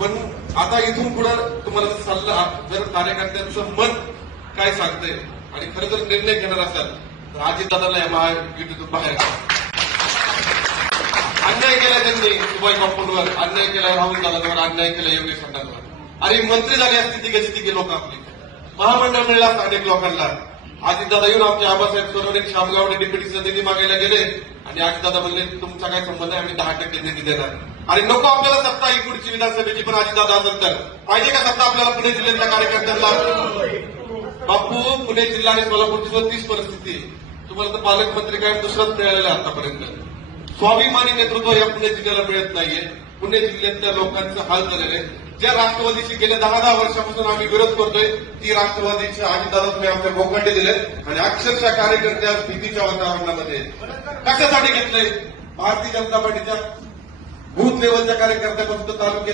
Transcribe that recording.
पण आता इथून पुढे तुम्हाला सल्ला, जर कार्यकर्त्यांचं मन काय सांगतंय आणि खरं जर निर्णय घेणार असाल तर अजितदादाला या महायुतीतून बाहेर काढा. अन्याय केला त्यांनी दुबई कंपाऊंडवर, अन्याय केला राहुल दादांवर, अन्याय केला योगेश अण्णांवर. अरे मंत्री झाले असते तिघे लोक आपली, महामंडळ मिळालं असतं अनेक लोकांना. अजितदादा येऊन आमचे आबासाहेब सोनवणे शामगावडे डिप्युटीचा निधी मागायला गेले आणि अजितदादा म्हणले तुमचा काय संबंध आहे, आम्ही 10% निधी देणार. अरे नको आपल्याला सत्ता ही पुढची विधानसभेची, पण अजितदादा असेल तर पाहिजे का सत्ता आपल्याला पुणे जिल्ह्यातल्या कार्यकर्त्यांना? बापू, पुणे जिल्हा आणि सोलापूरची तीच परिस्थिती. तुम्हाला तर पालकमंत्री काय दुसराच मिळालेला आहे आतापर्यंत. स्वाभिमानी नेतृत्व या पुणे जिल्ह्याला मिळत नाहीये. पुणे जिल्ह्यातल्या लोकांचं हाल झालेलं आहे. ज्या राष्ट्रवादीशी गेल्या 10 वर्षापासून आम्ही विरोध करतोय, ती राष्ट्रवादीच्या अजितदादांनी आमच्या गोकांडे दिले आणि अक्षरशः कार्यकर्ते आज भीतीच्या वातावरणामध्ये. कशासाठी घेतलंय? भारतीय जनता पार्टीच्या बूथ लेवलच्या कार्यकर्त्यापासून तालुक्यात